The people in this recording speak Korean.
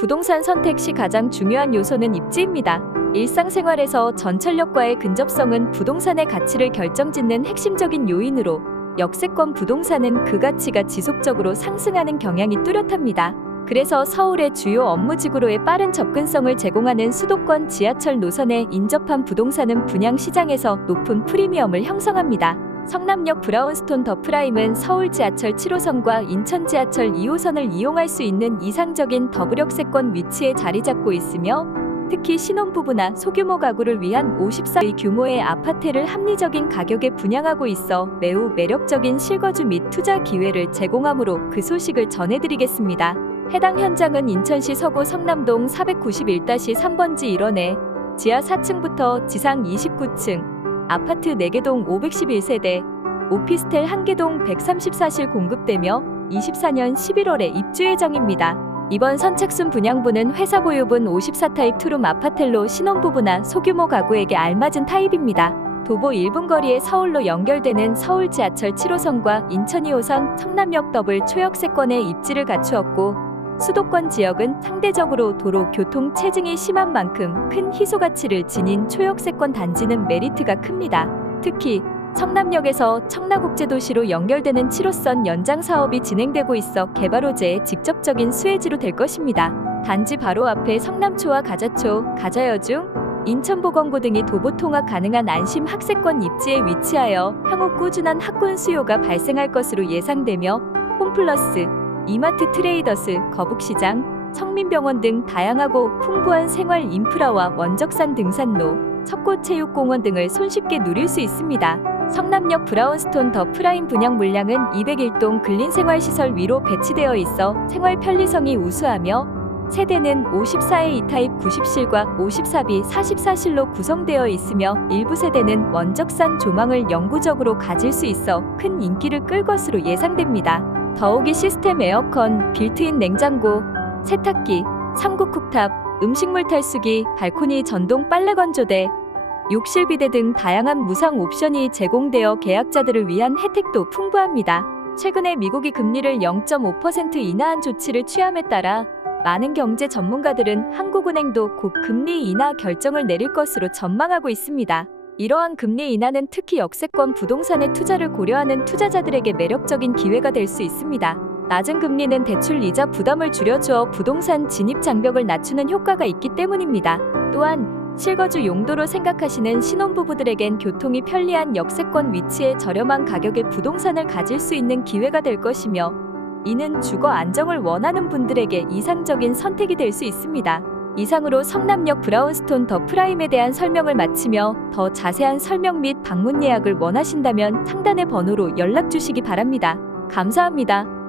부동산 선택 시 가장 중요한 요소는 입지입니다. 일상생활에서 전철역과의 근접성은 부동산의 가치를 결정짓는 핵심적인 요인으로 역세권 부동산은 그 가치가 지속적으로 상승하는 경향이 뚜렷합니다. 그래서 서울의 주요 업무지구로의 빠른 접근성을 제공하는 수도권 지하철 노선에 인접한 부동산은 분양 시장에서 높은 프리미엄을 형성합니다. 성남역 브라운스톤 더 프라임은 서울 지하철 7호선과 인천 지하철 2호선을 이용할 수 있는 이상적인 더블역세권 위치에 자리 잡고 있으며 특히 신혼부부나 소규모 가구를 위한 54의 규모의 아파트를 합리적인 가격에 분양하고 있어 매우 매력적인 실거주 및 투자 기회를 제공하므로 그 소식을 전해드리겠습니다. 해당 현장은 인천시 서구 성남동 491-3번지 1원에 지하 4층부터 지상 29층, 아파트 4개동 511세대, 오피스텔 1개동 134실 공급되며 24년 11월에 입주 예정입니다. 이번 선착순 분양분은 회사 보유분 54타입 투룸 아파텔로 신혼부부나 소규모 가구에게 알맞은 타입입니다. 도보 1분 거리에 서울로 연결되는 서울 지하철 7호선과 인천 2호선 청남역 더블 초역세권의 입지를 갖추었고 수도권 지역은 상대적으로 도로 교통 체증이 심한 만큼 큰 희소 가치를 지닌 초역세권 단지는 메리트가 큽니다. 특히 청남역에서 청라국제도시로 연결되는 7호선 연장 사업이 진행되고 있어 개발 호재의 직접적인 수혜지로 될 것입니다. 단지 바로 앞에 성남초와 가자초, 가자여중, 인천보건고 등이 도보 통학 가능한 안심 학세권 입지에 위치하여 향후 꾸준한 학군 수요가 발생할 것으로 예상되며 홈플러스, 이마트 트레이더스, 거북시장, 청민병원 등 다양하고 풍부한 생활 인프라와 원적산 등산로, 척꽃체육공원 등을 손쉽게 누릴 수 있습니다. 성남역 브라운스톤 더 프라임 분양 물량은 201동 근린생활시설 위로 배치되어 있어 생활 편리성이 우수하며 세대는 54의 2타입 90실과 54B 44실로 구성되어 있으며 일부 세대는 원적산 조망을 영구적으로 가질 수 있어 큰 인기를 끌 것으로 예상됩니다. 더욱이 시스템 에어컨, 빌트인 냉장고, 세탁기, 3구 쿡탑, 음식물 탈수기, 발코니 전동 빨래 건조대, 욕실 비대 등 다양한 무상 옵션이 제공되어 계약자들을 위한 혜택도 풍부합니다. 최근에 미국이 금리를 0.5% 인하한 조치를 취함에 따라 많은 경제 전문가들은 한국은행도 곧 금리 인하 결정을 내릴 것으로 전망하고 있습니다. 이러한 금리 인하는 특히 역세권 부동산의 투자를 고려하는 투자자들에게 매력적인 기회가 될 수 있습니다. 낮은 금리는 대출 이자 부담을 줄여주어 부동산 진입 장벽을 낮추는 효과가 있기 때문입니다. 또한 실거주 용도로 생각하시는 신혼부부들에겐 교통이 편리한 역세권 위치에 저렴한 가격에 부동산을 가질 수 있는 기회가 될 것이며 이는 주거 안정을 원하는 분들에게 이상적인 선택이 될 수 있습니다. 이상으로 성남역 브라운스톤 더 프라임에 대한 설명을 마치며 더 자세한 설명 및 방문 예약을 원하신다면 상단의 번호로 연락 주시기 바랍니다. 감사합니다.